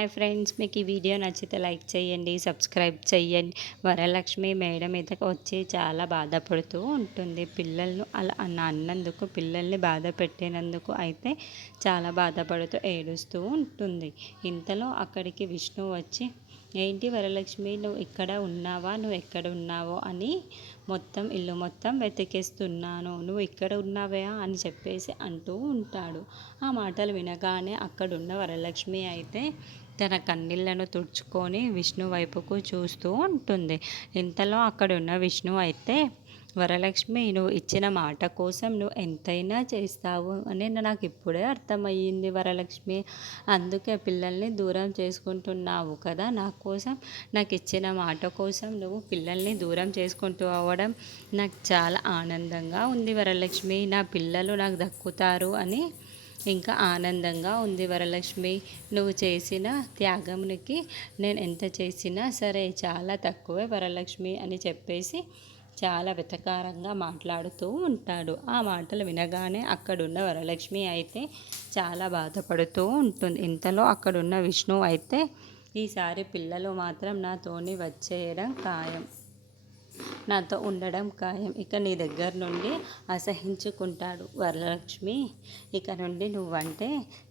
Hi friends, మీకు ఈ video నచ్చితే లైక్ చేయండి, సబ్స్క్రైబ్ చేయండి. వరలక్ష్మి మేడ మీదకి వచ్చి చాలా బాధపడుతూ ఉంటుంది. పిల్లలను అలా అన్నందుకు, పిల్లల్ని బాధ పెట్టినందుకు అయితే చాలా బాధపడుతూ ఏడుస్తూ ఉంటుంది. ఇంతలో అక్కడికి విష్ణు వచ్చి, ఏంటి వరలక్ష్మి, నువ్వు ఇక్కడ ఉన్నావా, నువ్వు ఎక్కడ ఉన్నావో అని మొత్తం ఇల్లు మొత్తం వెతికేస్తున్నాను, నువ్వు ఇక్కడ ఉన్నావా అని చెప్పేసి అంటూ ఉంటాడు. ఆ మాటలు వినగానే అక్కడున్న వరలక్ష్మి అయితే తన కన్నీళ్లను తుడుచుకొని విష్ణు వైపుకు చూస్తూ ఉంటుంది. ఇంతలో అక్కడున్న విష్ణు అయితే, వరలక్ష్మి, నువ్వు ఇచ్చిన మాట కోసం నువ్వు ఎంతైనా చేస్తావు అని నాకు ఇప్పుడే అర్థమయ్యింది వరలక్ష్మి. అందుకే పిల్లల్ని దూరం చేసుకుంటున్నావు కదా నా కోసం. నాకు ఇచ్చిన మాట కోసం నువ్వు పిల్లల్ని దూరం చేసుకుంటూ అవ్వడం నాకు చాలా ఆనందంగా ఉంది వరలక్ష్మి. నా పిల్లలు నాకు దక్కుతారు అని ఇంకా ఆనందంగా ఉంది వరలక్ష్మి. నువ్వు చేసిన త్యాగమునికి నేను ఎంత చేసినా సరే చాలా తక్కువే వరలక్ష్మి అని చెప్పేసి చాలా వెటకారంగా మాట్లాడుతూ ఉంటాడు. ఆ మాటలు వినగానే అక్కడున్న వరలక్ష్మి అయితే చాలా బాధపడుతూ ఉంటుంది. ఇంతలో అక్కడున్న విష్ణు అయితే, ఈసారి పిల్లలు మాత్రం నాతోని వచ్చేయడం ఖాయం, నాతో ఉండడం ఖాయం. ఇక నీ దగ్గర నుండి అసహించుకుంటాడు వరలక్ష్మి. ఇక నుండి నువ్వంటే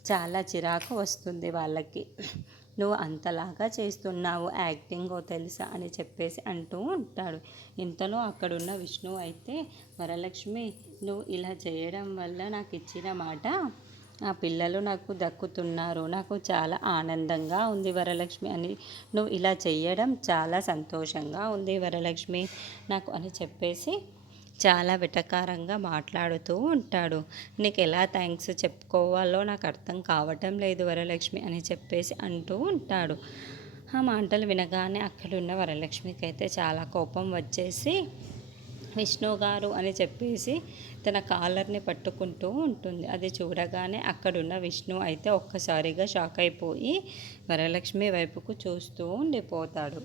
చాలా చిరాకు వస్తుంది వాళ్ళకి. నువ్వు అంతలాగా చేస్తున్నావు, యాక్టింగో తెలుసా అని చెప్పేసి అంటూ ఉంటాడు. ఇంతలో అక్కడున్న విష్ణు అయితే, వరలక్ష్మి, నువ్వు ఇలా చేయడం వల్ల నాకు ఇచ్చిన మాట ఆ పిల్లలు నాకు దక్కుతున్నారు, నాకు చాలా ఆనందంగా ఉంది వరలక్ష్మి అని నువ్వు ఇలా చెయ్యడం చాలా సంతోషంగా ఉంది వరలక్ష్మి నాకు అని చెప్పేసి చాలా వెటకారంగా మాట్లాడుతూ ఉంటాడు. నీకు ఎలా థ్యాంక్స్ చెప్పుకోవాలో నాకు అర్థం కావటం లేదు వరలక్ష్మి అని చెప్పేసి అంటూ ఉంటాడు. ఆ మాటలు వినగానే అక్కడున్న వరలక్ష్మికి అయితే చాలా కోపం వచ్చేసి, విష్ణు గారు అని చెప్పేసి తన కాలర్ని పట్టుకుంటూ ఉంటుంది. అది చూడగానే అక్కడున్న విష్ణు అయితే ఒక్కసారిగా షాక్ అయిపోయి వరలక్ష్మి వైపుకు చూస్తూ ఉండిపోతాడు.